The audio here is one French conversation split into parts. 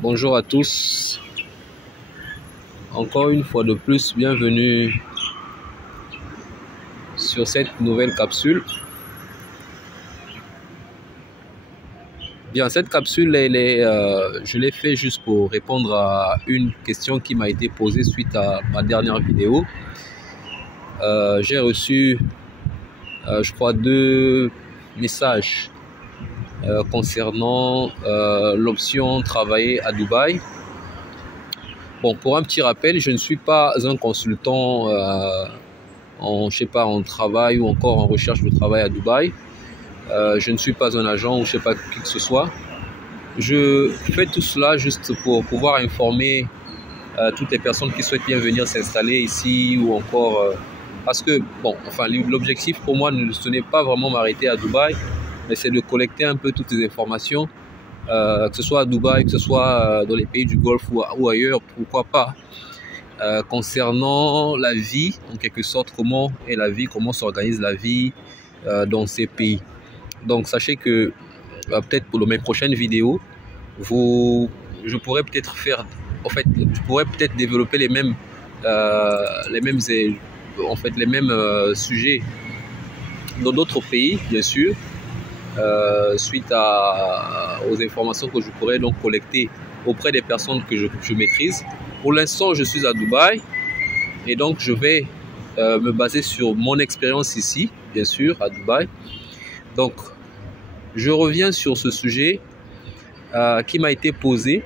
Bonjour à tous, encore une fois de plus, bienvenue sur cette nouvelle capsule. Bien, cette capsule, je l'ai fait juste pour répondre à une question qui m'a été posée suite à ma dernière vidéo. J'ai reçu, je crois, 2 messages concernant l'option travailler à Dubaï. Bon, pour un petit rappel, je ne suis pas un consultant en travail ou encore en recherche de travail à Dubaï. Je ne suis pas un agent ou je sais pas qui que ce soit. Je fais tout cela juste pour pouvoir informer toutes les personnes qui souhaitent bien venir s'installer ici ou encore parce que bon, enfin l'objectif pour moi ce n'est pas vraiment m'arrêter à Dubaï, mais c'est de collecter un peu toutes les informations, que ce soit à Dubaï, que ce soit dans les pays du Golfe ou ailleurs, pourquoi pas, concernant la vie, en quelque sorte, comment est la vie, comment s'organise la vie dans ces pays. Donc sachez que peut-être pour mes prochaines vidéos, je pourrais peut-être faire, en fait, je pourrais peut-être développer les mêmes sujets dans d'autres pays, bien sûr. Suite aux informations que je pourrais donc collecter auprès des personnes que je maîtrise. Pour l'instant, je suis à Dubaï et donc je vais me baser sur mon expérience ici, bien sûr, à Dubaï. Donc, je reviens sur ce sujet qui m'a été posé.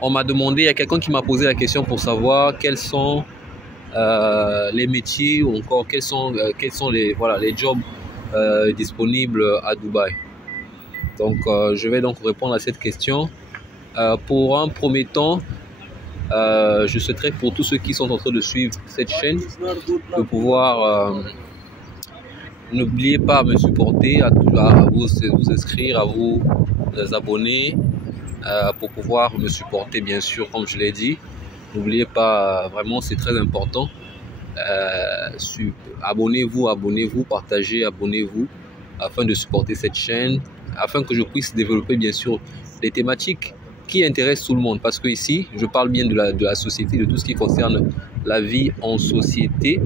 On m'a demandé, il y a quelqu'un qui m'a posé la question pour savoir quels sont les métiers ou encore quels sont les jobs disponible à Dubaï. Donc je vais donc répondre à cette question. Pour un premier temps, je souhaiterais pour tous ceux qui sont en train de suivre cette chaîne de pouvoir n'oubliez pas à me supporter, à vous inscrire, à vous abonner pour pouvoir me supporter, bien sûr, comme je l'ai dit. N'oubliez pas, vraiment c'est très important. Abonnez-vous, partagez, abonnez-vous afin de supporter cette chaîne, afin que je puisse développer bien sûr des thématiques qui intéressent tout le monde, parce que ici je parle bien de la société, de tout ce qui concerne la vie en société.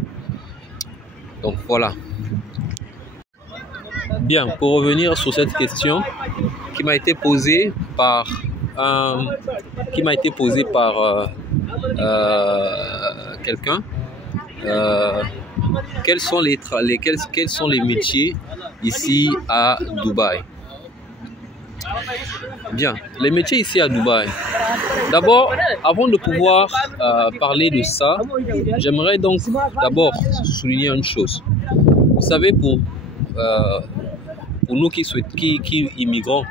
Donc voilà. Bien, pour revenir sur cette question qui m'a été posée par quelqu'un. Quels sont les métiers ici à Dubaï? Bien, les métiers ici à Dubaï. D'abord, avant de pouvoir parler de ça, j'aimerais donc d'abord souligner une chose. Vous savez, pour nous qui immigrons,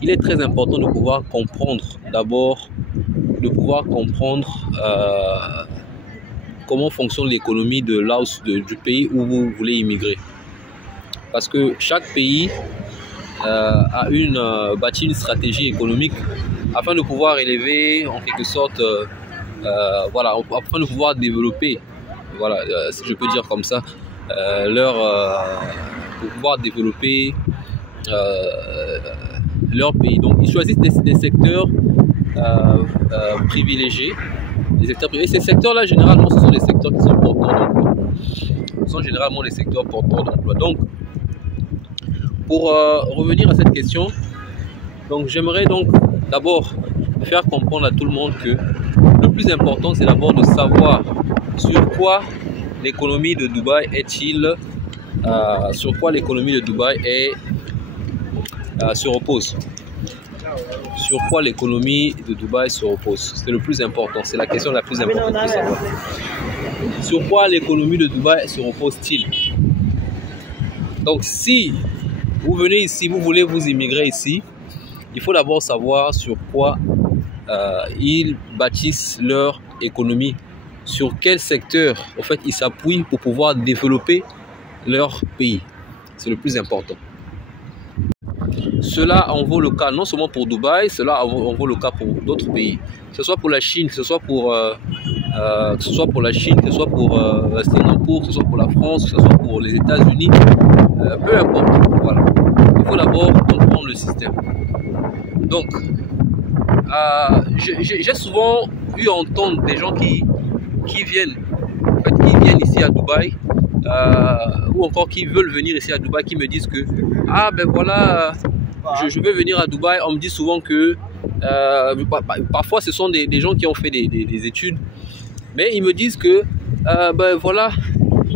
il est très important de pouvoir comprendre comment fonctionne l'économie du pays où vous voulez immigrer. Parce que chaque pays a bâti une stratégie économique afin de pouvoir élever, en quelque sorte, afin de pouvoir développer, si je peux dire comme ça, pour pouvoir développer leur pays. Donc ils choisissent des secteurs privilégiés. Et ces secteurs-là, généralement, ce sont les secteurs qui sont porteurs d'emploi. Ce sont généralement les secteurs porteurs d'emploi. Donc, pour revenir à cette question, donc j'aimerais donc d'abord faire comprendre à tout le monde que le plus important, c'est d'abord de savoir sur quoi l'économie de Dubaï se repose. Sur quoi l'économie de Dubaï se repose. C'est le plus important, c'est la question la plus importante de savoir. Sur quoi l'économie de Dubaï se repose-t-il? Donc si vous venez ici, vous voulez vous immigrer ici, il faut d'abord savoir sur quoi ils bâtissent leur économie, sur quel secteur en fait ils s'appuient pour pouvoir développer leur pays. C'est le plus important. Cela en vaut le cas non seulement pour Dubaï, cela en vaut le cas pour d'autres pays. Que ce soit pour la Chine, que ce soit pour Singapour, que ce soit pour la France, que ce soit pour les États-Unis, peu importe. Voilà. Il faut d'abord comprendre le système. Donc, j'ai souvent eu à entendre des gens qui viennent, en fait, qui viennent ici à Dubaï, ou encore qui veulent venir ici à Dubaï, qui me disent que ah ben voilà, je veux venir à Dubaï. On me dit souvent que parfois ce sont des gens qui ont fait des études, mais ils me disent que ben voilà,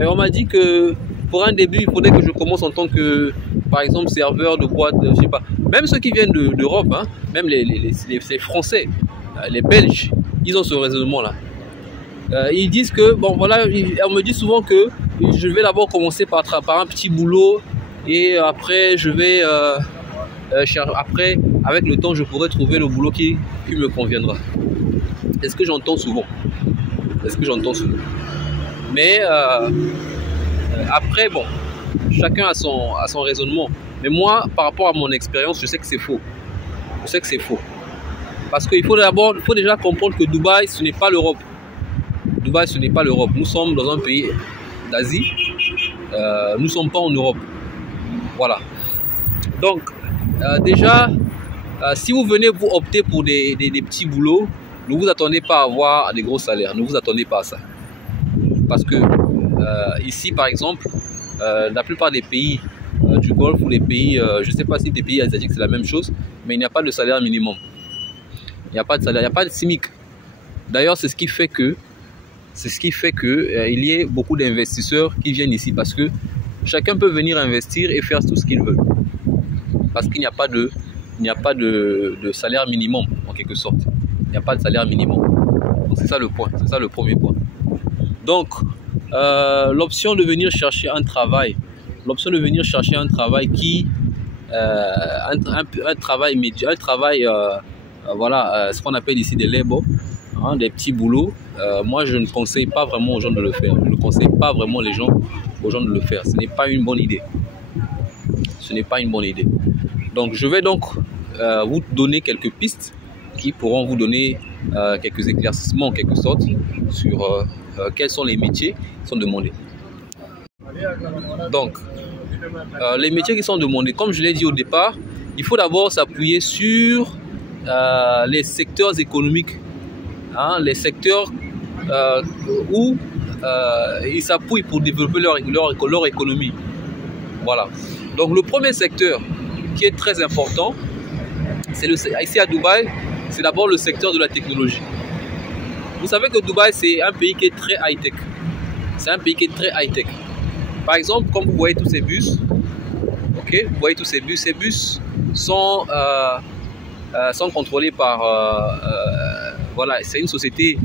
on m'a dit que pour un début il faudrait que je commence en tant que, par exemple, serveur de boîte, je sais pas. Même ceux qui viennent d'Europe, hein, même les Français, les Belges, ils ont ce raisonnement là. Ils disent que bon voilà, on me dit souvent que je vais d'abord commencer par un petit boulot, et après je vais après, avec le temps, je pourrai trouver le boulot qui me conviendra. C'est ce que j'entends souvent. C'est ce que j'entends souvent. Mais après, bon, chacun a son raisonnement. Mais moi, par rapport à mon expérience, je sais que c'est faux. Je sais que c'est faux. Parce qu'il faut déjà comprendre que Dubaï, ce n'est pas l'Europe. Dubaï, ce n'est pas l'Europe. Nous sommes dans un pays d'Asie. Nous ne sommes pas en Europe. Voilà. Donc, déjà, si vous venez vous opter pour des petits boulots, ne vous attendez pas à avoir des gros salaires. Ne vous attendez pas à ça. Parce que ici, par exemple, la plupart des pays du Golfe ou les pays, je ne sais pas si des pays asiatiques c'est la même chose, mais il n'y a pas de salaire minimum. Il n'y a pas de salaire, il n'y a pas de SMIC. D'ailleurs, c'est ce qui fait que il y ait beaucoup d'investisseurs qui viennent ici, parce que chacun peut venir investir et faire tout ce qu'il veut. Parce qu'il n'y a pas de salaire minimum, en quelque sorte. Il n'y a pas de salaire minimum. C'est ça le point, c'est ça le premier point. Donc, l'option de venir chercher un travail, qui, un travail, voilà, ce qu'on appelle ici des labels, hein, des petits boulots, moi je ne conseille pas vraiment aux gens de le faire. Je ne conseille pas vraiment aux gens de le faire. Ce n'est pas une bonne idée. Ce n'est pas une bonne idée. Donc je vais donc vous donner quelques pistes qui pourront vous donner quelques éclaircissements en quelque sorte sur quels sont les métiers qui sont demandés. Donc les métiers qui sont demandés, comme je l'ai dit au départ, il faut d'abord s'appuyer sur les secteurs économiques, hein, les secteurs où ils s'appuient pour développer leur économie. Voilà. Donc le premier secteur qui est très important, ici à Dubaï, c'est d'abord le secteur de la technologie. Vous savez que Dubaï, c'est un pays qui est très high-tech. C'est un pays qui est très high-tech. Par exemple, comme vous voyez tous ces bus, ok, vous voyez tous ces bus sont contrôlés par, voilà, c'est une société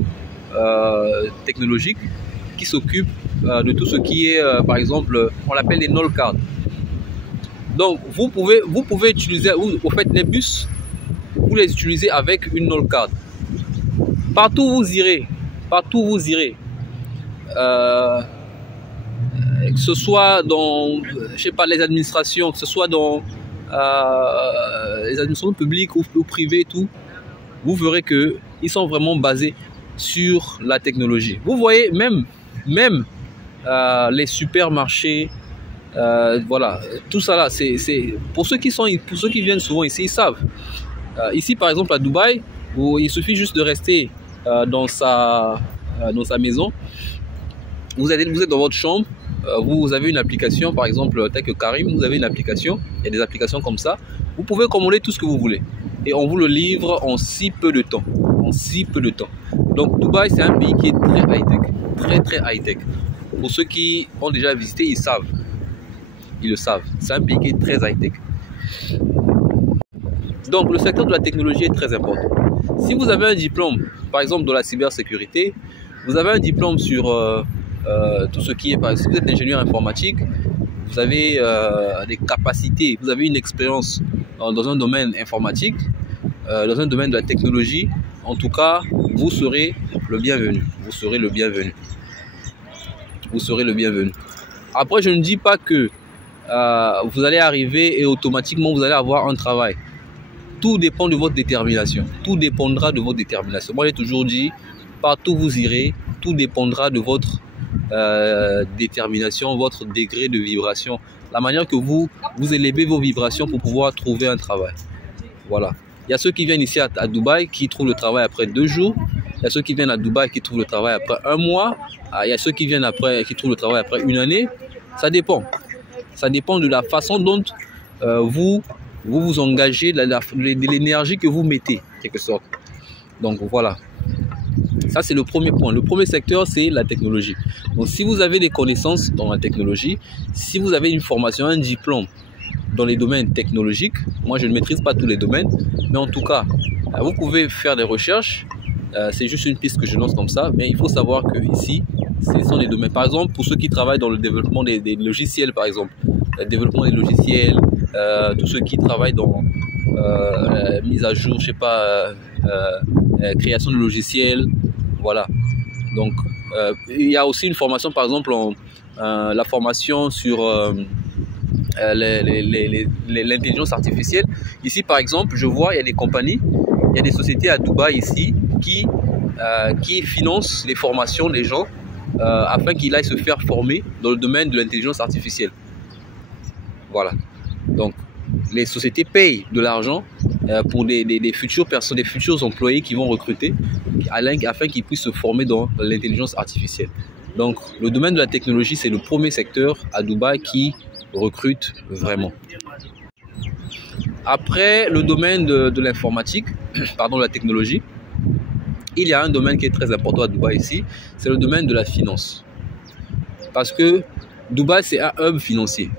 technologique qui s'occupe de tout ce qui est, par exemple, on l'appelle les null cards. Donc, vous pouvez utiliser, en fait, les bus, vous les utilisez avec une null card. Partout où vous irez, que ce soit dans, je sais pas, les administrations, que ce soit dans les administrations publiques ou privées, tout, vous verrez que ils sont vraiment basés sur la technologie. Vous voyez, même les supermarchés, voilà, tout ça là, c'est pour ceux qui viennent souvent ici, ils savent. Ici, par exemple, à Dubaï, il suffit juste de rester dans sa maison. Vous êtes dans votre chambre, vous avez une application, par exemple, tel que Careem, vous avez une application, il y a des applications comme ça. Vous pouvez commander tout ce que vous voulez et on vous le livre en si peu de temps. Donc, Dubaï, c'est un pays qui est très high-tech, très high-tech. Pour ceux qui ont déjà visité, ils savent. Ils le savent. C'est un pays qui est très high-tech. Donc, le secteur de la technologie est très important. Si vous avez un diplôme, par exemple, dans la cybersécurité, vous avez un diplôme sur tout ce qui est, par exemple, si vous êtes ingénieur informatique, vous avez des capacités, vous avez une expérience dans un domaine informatique, dans un domaine de la technologie, en tout cas, vous serez le bienvenu. Après, je ne dis pas que vous allez arriver et automatiquement vous allez avoir un travail. Tout dépend de votre détermination. Tout dépendra de votre détermination. Moi, j'ai toujours dit, partout où vous irez, tout dépendra de votre détermination, votre degré de vibration, la manière que vous élevez vos vibrations pour pouvoir trouver un travail. Voilà. Il y a ceux qui viennent ici à Dubaï qui trouvent le travail après 2 jours. Il y a ceux qui viennent à Dubaï qui trouvent le travail après 1 mois. Il y a ceux qui viennent qui trouvent le travail après 1 année. Ça dépend. Ça dépend de la façon dont vous engagez, de l'énergie que vous mettez, en quelque sorte. Donc voilà. Ça, c'est le premier point. Le premier secteur, c'est la technologie. Donc, si vous avez des connaissances dans la technologie, si vous avez une formation, un diplôme dans les domaines technologiques, moi, je ne maîtrise pas tous les domaines, mais en tout cas, vous pouvez faire des recherches. C'est juste une piste que je lance comme ça, mais il faut savoir que ici, ce sont des domaines. Par exemple, pour ceux qui travaillent dans le développement des logiciels, par exemple, le développement des logiciels, tous ceux qui travaillent dans mise à jour, je sais pas, création de logiciels, voilà. Donc, il y a aussi une formation, par exemple, la formation sur l'intelligence artificielle. Ici, par exemple, je vois, il y a des compagnies, il y a des sociétés à Dubaï ici qui financent les formations des gens afin qu'ils aillent se faire former dans le domaine de l'intelligence artificielle. Voilà. Donc, les sociétés payent de l'argent pour des futures personnes, des futurs employés qui vont recruter afin qu'ils puissent se former dans l'intelligence artificielle. Donc, le domaine de la technologie, c'est le premier secteur à Dubaï qui recrute vraiment. Après le domaine de l'informatique, pardon, de la technologie, il y a un domaine qui est très important à Dubaï ici, c'est le domaine de la finance. Parce que Dubaï, c'est un hub financier.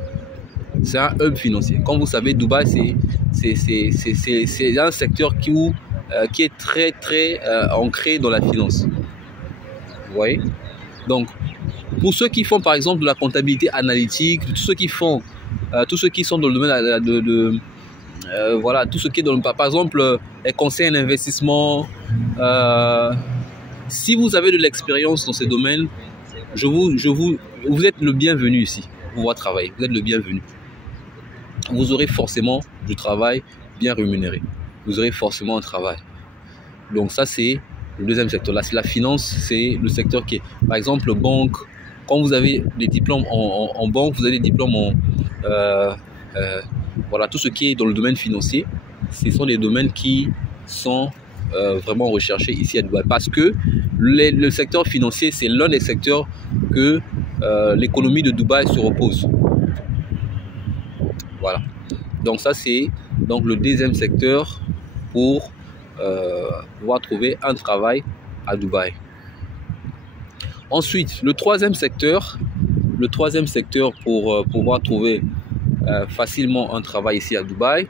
C'est un hub financier. Comme vous savez, Dubaï, c'est un secteur qui est très, très ancré dans la finance. Vous voyez? Donc, pour ceux qui font, par exemple, de la comptabilité analytique, tous ceux qui sont dans le domaine voilà, tout ce qui est dans par exemple, les conseils en investissement, si vous avez de l'expérience dans ces domaines, vous êtes le bienvenu ici pour pouvoir travailler. Vous êtes le bienvenu. Vous aurez forcément du travail bien rémunéré. Vous aurez forcément un travail. Donc ça, c'est le deuxième secteur. Là, la finance, c'est le secteur qui est, par exemple, banque. Quand vous avez des diplômes en banque, vous avez des diplômes voilà, tout ce qui est dans le domaine financier, ce sont des domaines qui sont vraiment recherchés ici à Dubaï. Parce que le secteur financier, c'est l'un des secteurs que l'économie de Dubaï se repose. Voilà. Donc ça, c'est donc le deuxième secteur pour pouvoir trouver un travail à Dubaï. Ensuite, le troisième secteur pour pouvoir trouver facilement un travail ici à Dubaï,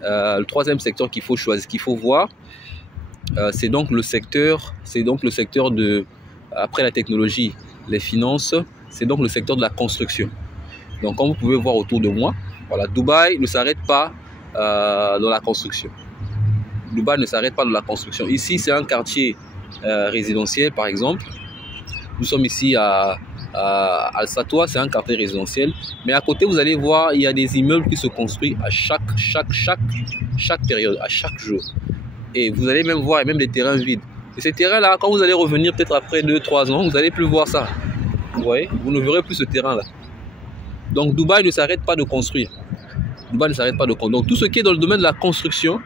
le troisième secteur qu'il faut choisir, qu'il faut voir, c'est donc le secteur de, après la technologie, les finances, c'est donc le secteur de la construction. Donc, comme vous pouvez voir autour de moi, voilà, Dubaï ne s'arrête pas dans la construction. Dubaï ne s'arrête pas dans la construction. Ici, c'est un quartier résidentiel, par exemple. Nous sommes ici à Al Satwa, c'est un quartier résidentiel. Mais à côté, vous allez voir, il y a des immeubles qui se construisent à chaque période, à chaque jour. Et vous allez même voir, même des terrains vides. Et ces terrains-là, quand vous allez revenir peut-être après 2-3 ans, vous n'allez plus voir ça. Vous voyez, vous ne verrez plus ce terrain-là. Donc Dubaï ne s'arrête pas de construire. Dubaï ne s'arrête pas de construire. Donc tout ce qui est dans le domaine de la construction,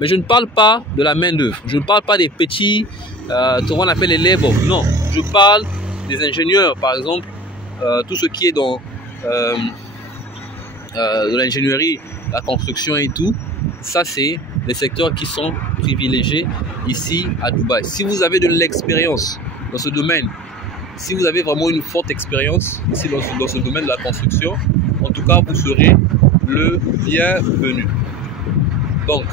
mais je ne parle pas de la main-d'œuvre. Je ne parle pas des petits, ce qu'on appelle les labors. Non, je parle des ingénieurs, par exemple, tout ce qui est dans de l'ingénierie, la construction et tout. Ça, c'est les secteurs qui sont privilégiés ici à Dubaï. Si vous avez de l'expérience dans ce domaine, si vous avez vraiment une forte expérience ici dans ce domaine de la construction, en tout cas, vous serez le bienvenu. Donc,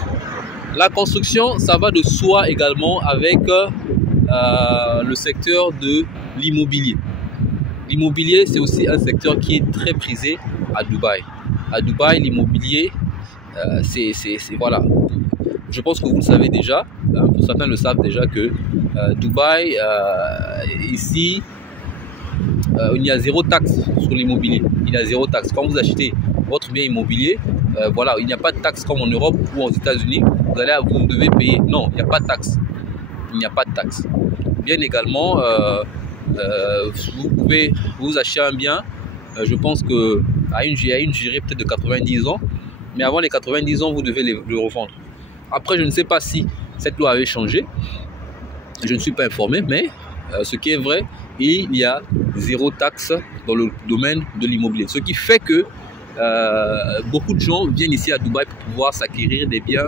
la construction, ça va de soi également avec le secteur de l'immobilier. L'immobilier, c'est aussi un secteur qui est très prisé à Dubaï. À Dubaï, l'immobilier, voilà. Je pense que vous le savez déjà, pour certains le savent déjà que Dubaï, ici, il y a zéro taxe sur l'immobilier. Il y a zéro taxe. Quand vous achetez votre bien immobilier, voilà, il n'y a pas de taxe comme en Europe ou aux États-Unis. Vous devez payer. Non, il n'y a pas de taxe. Il n'y a pas de taxe. Bien également, vous pouvez vous acheter un bien. Je pense que à une durée peut-être de 90 ans. Mais avant les 90 ans, vous devez le revendre. Après, je ne sais pas si cette loi avait changé. Je ne suis pas informé, mais ce qui est vrai, il y a 0 taxe dans le domaine de l'immobilier. Ce qui fait que beaucoup de gens viennent ici à Dubaï pour pouvoir s'acquérir des biens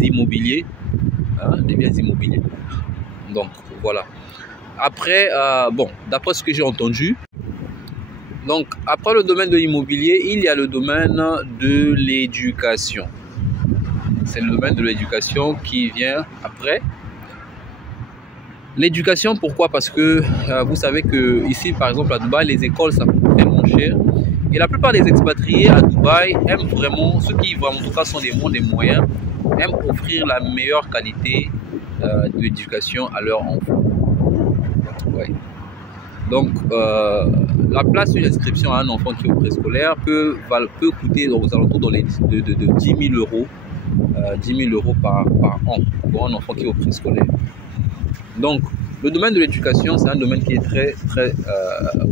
immobiliers. Des biens immobiliers. Donc, voilà. Après, bon, d'après ce que j'ai entendu, donc après le domaine de l'immobilier, il y a le domaine de l'éducation. C'est le domaine de l'éducation qui vient après. L'éducation, pourquoi? Parce que vous savez que ici, par exemple à Dubaï, les écoles, ça coûte tellement cher. Et la plupart des expatriés à Dubaï aiment vraiment, ceux qui vraiment, en tout cas sont des moyens, aiment offrir la meilleure qualité de l'éducation à leurs enfants. Ouais. Donc, la place d'une inscription à un enfant qui est au préscolaire peut coûter aux alentours de 10 000 euros. 10 000 euros par an pour un enfant qui est au préscolaire. Donc, le domaine de l'éducation, c'est un domaine qui est très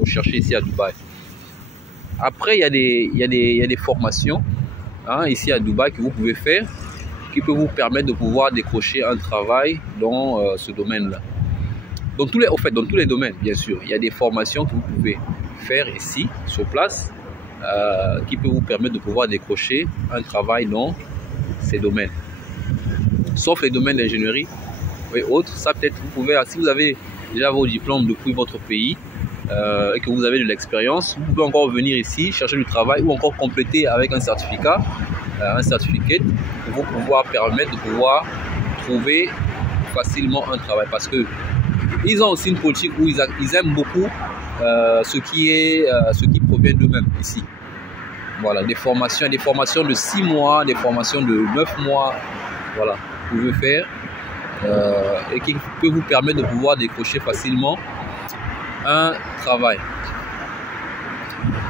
recherché ici à Dubaï. Après, il y a des formations ici à Dubaï que vous pouvez faire qui peut vous permettre de pouvoir décrocher un travail dans ce domaine-là. Dans tous les domaines, bien sûr, il y a des formations que vous pouvez faire ici, sur place, qui peut vous permettre de pouvoir décrocher un travail dans ces domaines. Sauf les domaines d'ingénierie et autres, ça peut-être vous pouvez, si vous avez déjà vos diplômes depuis votre pays et que vous avez de l'expérience, vous pouvez encore venir ici, chercher du travail ou encore compléter avec un certificat pour vous pouvoir permettre de pouvoir trouver facilement un travail. Parce que ils ont aussi une politique où ils aiment beaucoup ce qui provient d'eux-mêmes ici. Voilà, des formations de 6 mois, des formations de 9 mois, voilà, vous pouvez faire et qui peut vous permettre de pouvoir décrocher facilement un travail.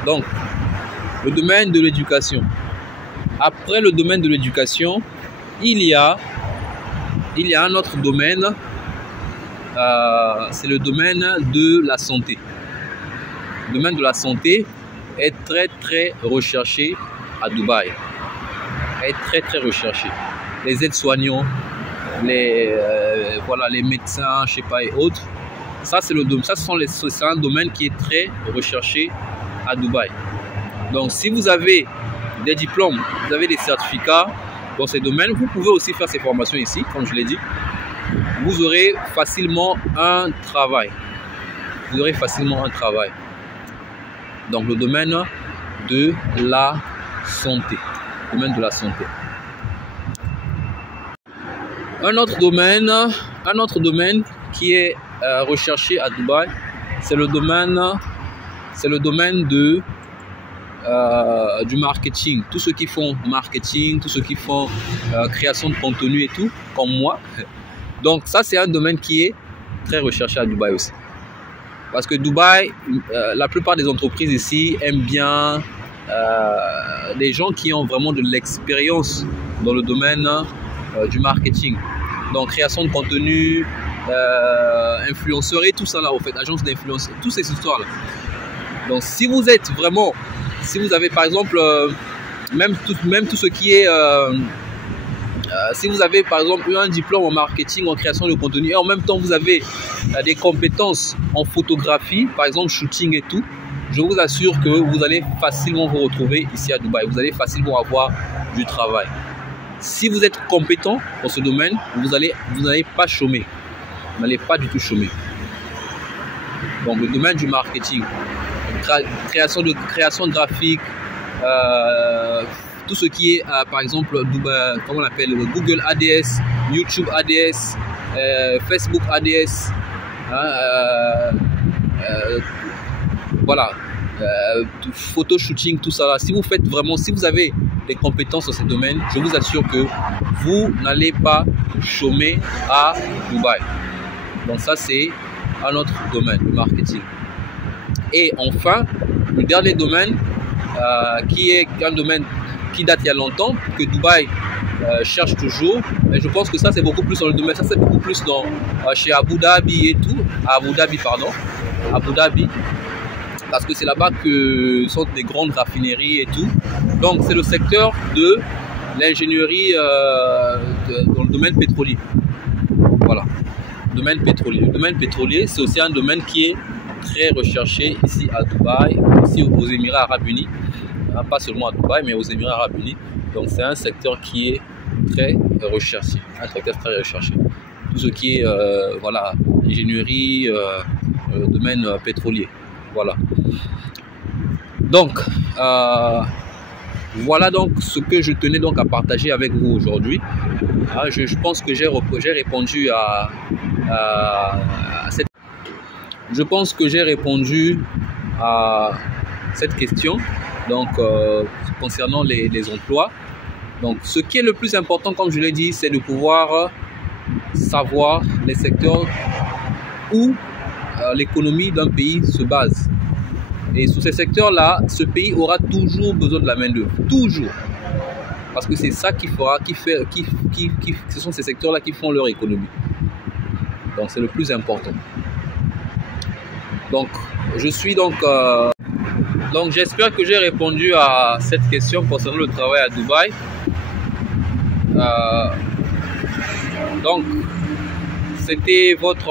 Donc, le domaine de l'éducation. Après le domaine de l'éducation, il y a un autre domaine, c'est le domaine de la santé. Le domaine de la santé est très recherché à Dubaï. Est très recherché. Les aides-soignants, les médecins, je sais pas, et autres. Ça, c'est un domaine qui est très recherché à Dubaï. Donc, si vous avez des diplômes, vous avez des certificats dans ces domaines, vous pouvez aussi faire ces formations ici, comme je l'ai dit. Vous aurez facilement un travail. Donc, le domaine de la santé. Un autre domaine qui est recherché à Dubaï, c'est le domaine du marketing. Tous ceux qui font marketing, tous ceux qui font création de contenu et tout, comme moi. Donc ça, c'est un domaine qui est très recherché à Dubaï aussi. Parce que Dubaï, la plupart des entreprises ici aiment bien des gens qui ont vraiment de l'expérience dans le domaine du marketing. Donc création de contenu, influenceurs et tout ça là, au fait, agence d'influence, toutes ces histoires là. Donc si vous avez par exemple même tout ce qui est si vous avez par exemple eu un diplôme en marketing, en création de contenu et en même temps vous avez des compétences en photographie, par exemple shooting et tout, je vous assure que vous allez facilement vous retrouver ici à Dubaï. Vous allez facilement avoir du travail. Si vous êtes compétent dans ce domaine, vous n'allez pas chômer. Vous n'allez pas du tout chômer. Donc le domaine du marketing, création graphique, tout ce qui est par exemple comment on appelle, Google ADS, YouTube ADS, Facebook ADS, voilà, photo shooting, tout ça là. Si vous avez des compétences dans ces domaines, je vous assure que vous n'allez pas chômer à Dubaï. Donc ça, c'est un autre domaine, le marketing. Et enfin, le dernier domaine qui est un domaine qui date il y a longtemps, que Dubaï cherche toujours, mais je pense que ça c'est beaucoup plus dans le domaine, ça c'est beaucoup plus dans chez Abu Dhabi et tout, Abu Dhabi, parce que c'est là-bas que sont des grandes raffineries et tout. Donc c'est le secteur de l'ingénierie domaine pétrolier. Voilà, domaine pétrolier. Le domaine pétrolier, c'est aussi un domaine qui est très recherché ici à Dubaï, aussi aux Émirats Arabes Unis. Pas seulement à Dubaï, mais aux Émirats Arabes Unis. Donc c'est un secteur qui est très recherché. Un secteur très recherché. Tout ce qui est voilà, ingénierie, domaine pétrolier. Voilà. Donc, voilà donc ce que je tenais donc à partager avec vous aujourd'hui. Je pense que j'ai répondu à cette... Je pense que j'ai répondu à cette question. Donc, concernant les emplois. Donc, ce qui est le plus important, comme je l'ai dit, c'est de pouvoir savoir les secteurs où l'économie d'un pays se base. Et sur ces secteurs-là, ce pays aura toujours besoin de la main-d'œuvre. Toujours. Parce que c'est ça qui fera, ce sont ces secteurs-là qui font leur économie. Donc, c'est le plus important. Donc, donc j'espère que j'ai répondu à cette question concernant le travail à Dubaï. Donc, c'était votre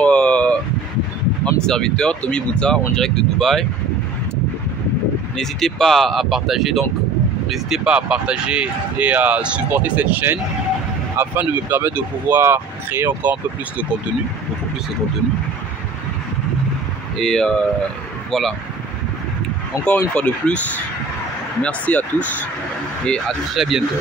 homme serviteur, Tommy Bouta, en direct de Dubaï. N'hésitez pas à partager, et à supporter cette chaîne afin de me permettre de pouvoir créer encore un peu plus de contenu, beaucoup plus de contenu. Et voilà. Encore une fois de plus, merci à tous et à très bientôt.